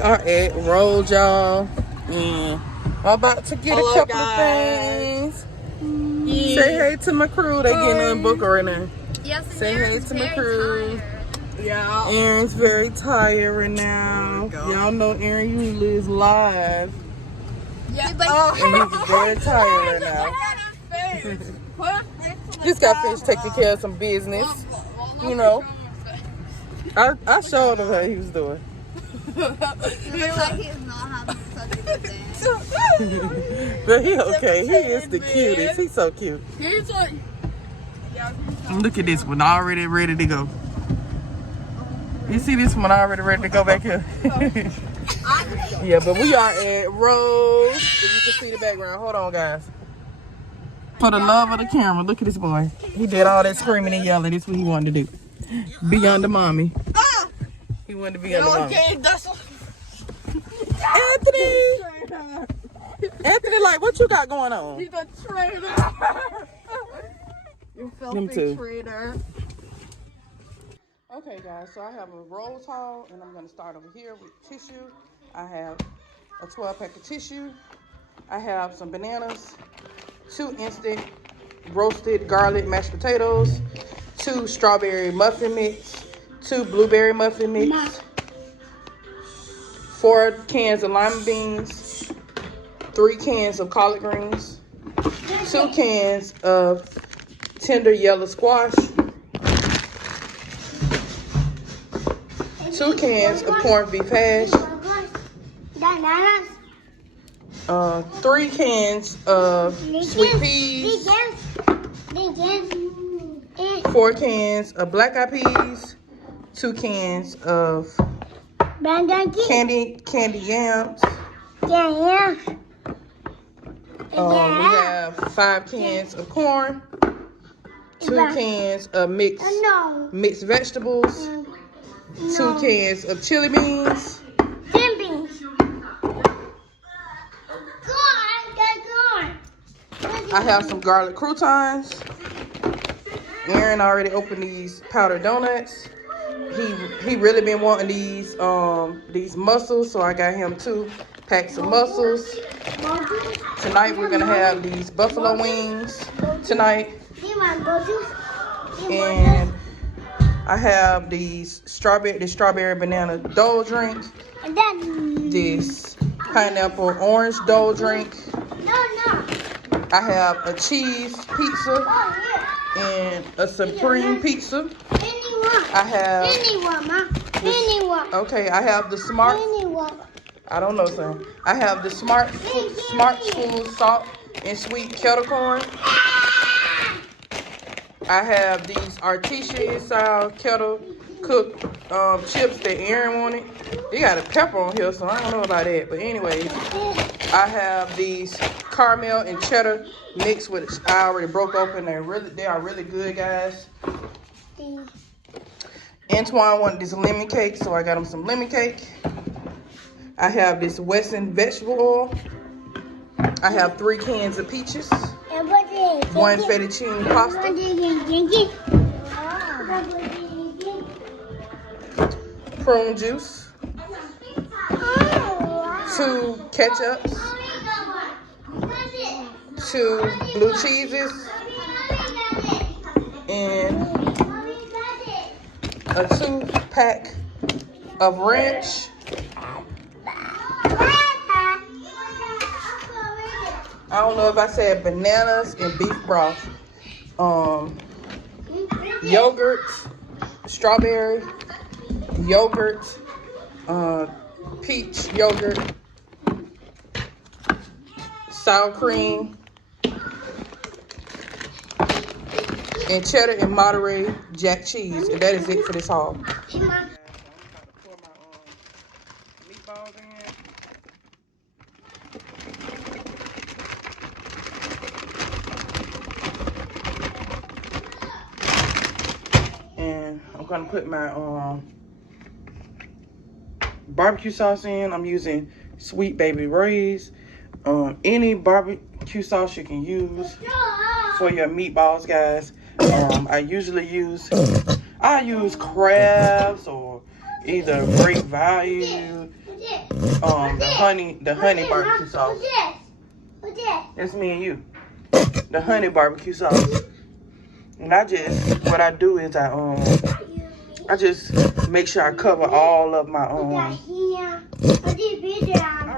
We are at Road, y'all, and I'm about to get a couple of things. Yeah. Say hey to my crew. They getting unbooked right now. Yes, say hey to my crew. Tired. Yeah. Aaron's very tired right now. Y'all know Aaron usually is live. Yeah. And he's very tired right now. Just got finished taking care of some business. You know. I showed him how he was doing. He looks like he's not having such a good day. But he okay. He is the cutest. He's so cute. He's like, look at this one, already ready to go. You see this one already ready to go back here? Yeah, but we are at Rose. If you can see the background. Hold on, guys. For the love of the camera, look at this boy. He did all that screaming and yelling. This is what he wanted to do. Be under mommy. He wanted to be under mommy. Anthony, like, what you got going on? he's a traitor. You filthy traitor. Okay, guys, so I have a Rose haul, and I'm going to start over here with tissue. I have a 12-pack of tissue. I have some bananas, 2 instant roasted garlic mashed potatoes, 2 strawberry muffin mix, 2 blueberry muffin mix, 4 cans of lima beans, 3 cans of collard greens, 2 cans of tender yellow squash, 2 cans of corned beef hash, 3 cans of sweet peas, 4 cans of black eyed peas, 2 cans of candy yams. We have 5 cans of corn, 2 cans of mixed vegetables, 2 cans of chili beans. I have some garlic croutons. Aaron already opened these powdered donuts. He really been wanting these mussels, so I got him 2 packs of mussels. Tonight we're gonna have these buffalo wings tonight. And I have these strawberry banana dole drink. This pineapple orange dole drink. I have a cheese pizza and a supreme pizza. I have okay, I have the smart. I don't know, son. I have the smart school salt and sweet kettle corn. I have these artisan style kettle cooked chips that Aaron wanted. They got a pepper on here, so I don't know about that. But anyways, I have these caramel and cheddar mixed with. I already broke open. They are really good, guys. Antwan wanted this lemon cake, so I got him some lemon cake. I have this Wesson vegetable oil. I have 3 cans of peaches. 1 fettuccine pasta. Prune juice. 2 ketchups. 2 blue cheeses. And a 2-pack of ranch. I don't know if I said bananas and beef broth. Yogurt, strawberry, yogurt, peach yogurt, sour cream, and cheddar and Monterey Jack cheese. And that is it for this haul. I'm about to pour my meatballs in. And I'm gonna put my barbecue sauce in. I'm using Sweet Baby Ray's. Any barbecue sauce you can use for your meatballs, guys. I usually use Crabs or either Great Value. the honey barbecue sauce. What's this? That's me and you. The honey barbecue sauce. And what I do is I just make sure I cover all of my All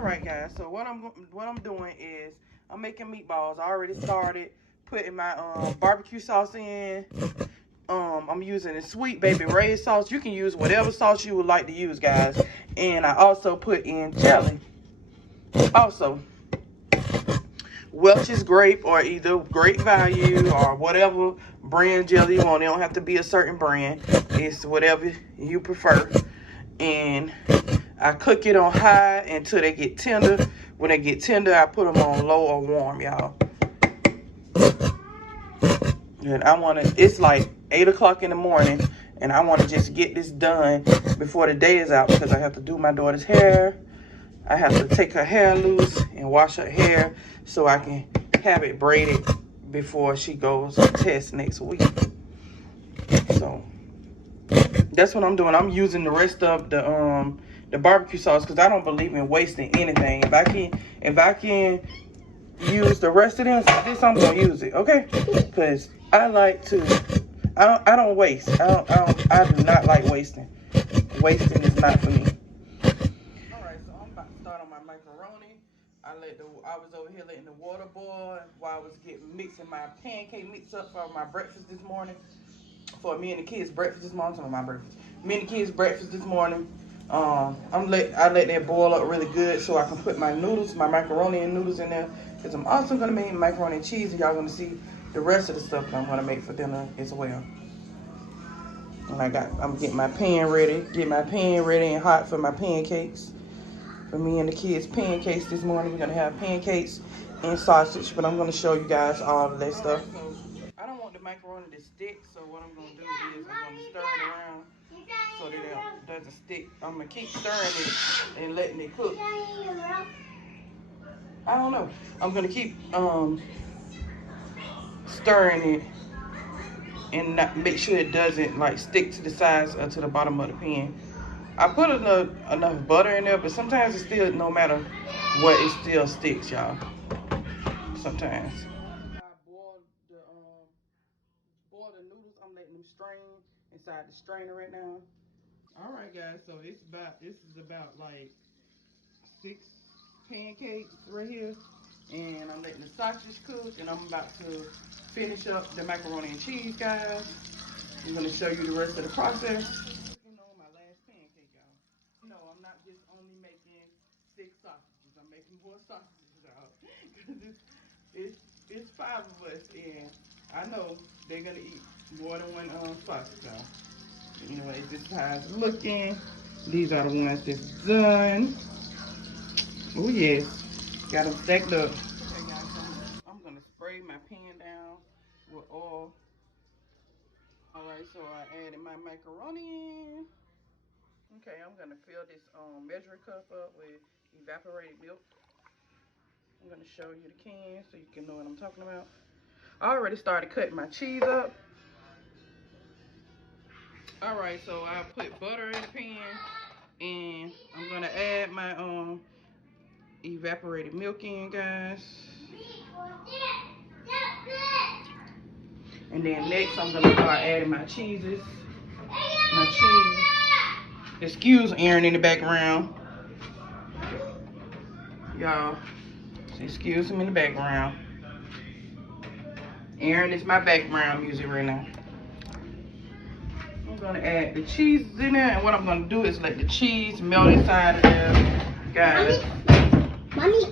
right, guys. So what I'm doing is I'm making meatballs. I already started putting my barbecue sauce in. I'm using a Sweet Baby Ray's sauce. You can use whatever sauce you would like to use, guys. And I also put in jelly. Also, Welch's grape or either Great Value or whatever brand jelly you want. It don't have to be a certain brand. It's whatever you prefer. And I cook it on high until they get tender. When they get tender, I put them on low or warm, y'all. And it's like 8 o'clock in the morning, and I want to just get this done before the day is out because I have to do my daughter's hair. I have to take her hair loose and wash her hair so I can have it braided before she goes to test next week. So that's what I'm doing. I'm using the rest of the barbecue sauce because I don't believe in wasting anything. If I can use the rest of this, I'm gonna use it, okay? Because I like to. I don't waste. I do not like wasting. Wasting is not for me. All right, so I'm about to start on my macaroni. I was over here letting the water boil while I was mixing my pancake mix up for my breakfast this morning. For me and the kids' breakfast this morning. Me and the kids' breakfast this morning. I let that boil up really good so I can put my noodles, my macaroni and noodles in there. Because I'm also gonna make macaroni and cheese, and y'all gonna see the rest of the stuff that I'm gonna make for dinner as well. And I'm getting my pan ready. Get my pan ready and hot for my pancakes. For me and the kids' pancakes this morning. We're gonna have pancakes and sausage, but I'm gonna show you guys all of that stuff. So I don't want the macaroni to stick, so what I'm gonna do is I'm gonna stir it around so that it doesn't stick. I'm gonna keep stirring it and letting it cook. I don't know. I'm gonna keep stirring it and make sure it doesn't like stick to the sides or to the bottom of the pan. I put enough butter in there, but sometimes it still, no matter what, it still sticks, y'all. Sometimes. I boiled the noodles. I'm letting them strain inside the strainer right now. All right, guys. So this is about like 6 pancakes right here, and I'm letting the sausage cook, and I'm about to finish up the macaroni and cheese, guys. I'm gonna show you the rest of the process. You know, my last pancake, y'all. No, I'm not just only making 6 sausages. I'm making more sausages, y'all. Cause it's 5 of us, and I know they're gonna eat more than one sausage, y'all. Anyway, this is how it's looking. These are the ones that's done. Oh yes, got them stacked up. Okay, guys, I'm gonna spray my pan down with oil. All right, so I added my macaroni in. Okay, I'm gonna fill this measuring cup up with evaporated milk. I'm gonna show you the can so you can know what I'm talking about. I already started cutting my cheese up. All right, so I put butter in the pan, and I'm gonna add my evaporated milk in, guys. And then next I'm gonna start adding my cheeses. My cheese. Excuse Aaron in the background. Y'all, excuse him in the background. Aaron is my background music right now. I'm gonna add the cheeses in there, and what I'm gonna do is let the cheese melt inside of there, guys. Mommy.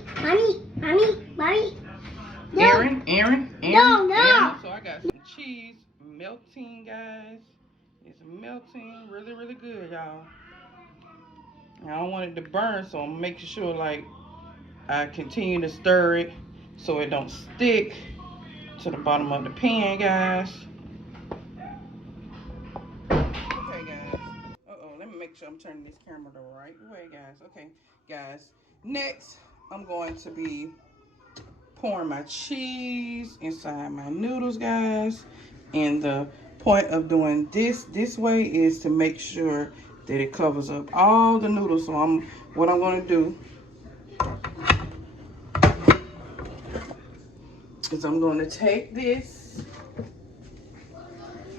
No. Aaron. No. So I got some cheese melting, guys. It's melting really, really good, y'all. I don't want it to burn, so I'm making sure like I continue to stir it so it don't stick to the bottom of the pan, guys. Okay, guys. Let me make sure I'm turning this camera the right way, guys. Okay, guys. Next, I'm going to be pouring my cheese inside my noodles, guys. And the point of doing this way is to make sure that it covers up all the noodles. So what I'm gonna do is I'm gonna take this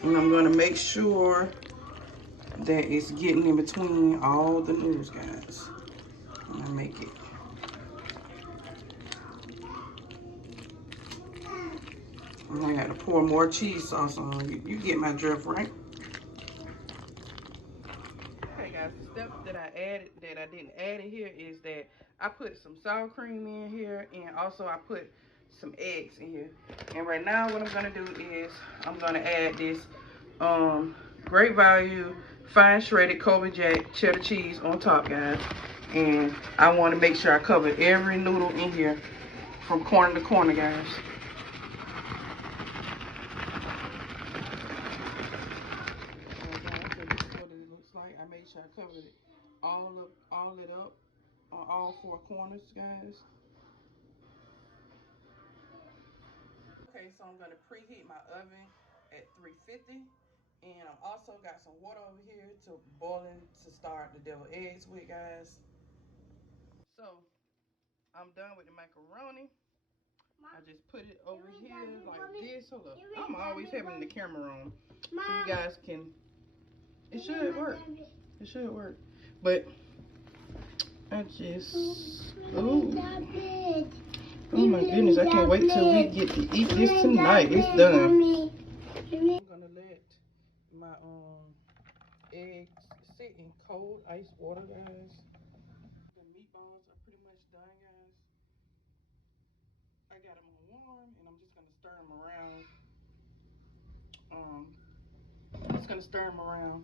and I'm gonna make sure that it's getting in between all the noodles, guys. I'm gonna make it. And I gotta pour more cheese sauce on. You get my drift, right? Okay, guys, the step that I added that I didn't add in here is that I put some sour cream in here, and also I put some eggs in here. And right now what I'm gonna do is I'm gonna add this great value fine shredded Colby Jack cheddar cheese on top, guys. And I want to make sure I cover every noodle in here from corner to corner, guys. Like I made sure I covered it all up on all four corners, guys. Okay, so I'm gonna preheat my oven at 350, and I've also got some water over here to boiling to start the deviled eggs with, guys. So I'm done with the macaroni. I just put it over here like this. Hold up, I'm always having the camera on, so you guys can. It should work. It should work, but I just, ooh. Oh my goodness, I can't wait till we get to eat this tonight. It's done. I'm gonna let my eggs sit in cold ice water, guys. The meatballs are pretty much done, guys. I got them on warm, and I'm just gonna stir them around. Just gonna stir them around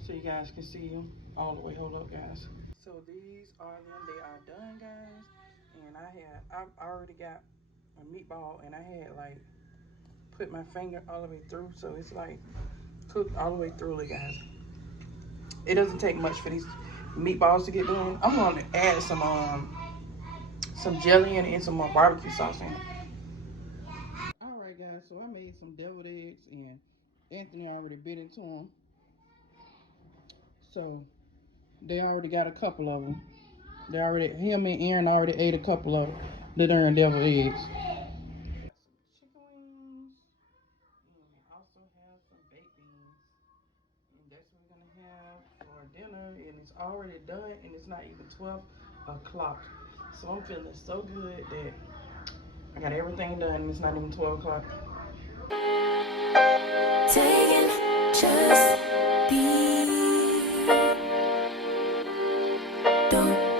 so you guys can see them all the way. Hold up, guys. So these are them. They are done, guys. And I already got a meatball, and I had like put my finger all the way through, so it's like cooked all the way through, guys. It doesn't take much for these meatballs to get done. I'm gonna add some jelly in it and some more barbecue sauce in it. All right, guys. So I made some deviled eggs, and Anthony already bit into them. So they already got a couple of them. Him and Aaron already ate a couple of the darn deviled eggs. Chicken wings, and we also have some baked beans, and that's what we're gonna have for dinner. And it's already done, and it's not even 12 o'clock. So I'm feeling so good that I got everything done, and it's not even 12 o'clock. Taking just be. Don't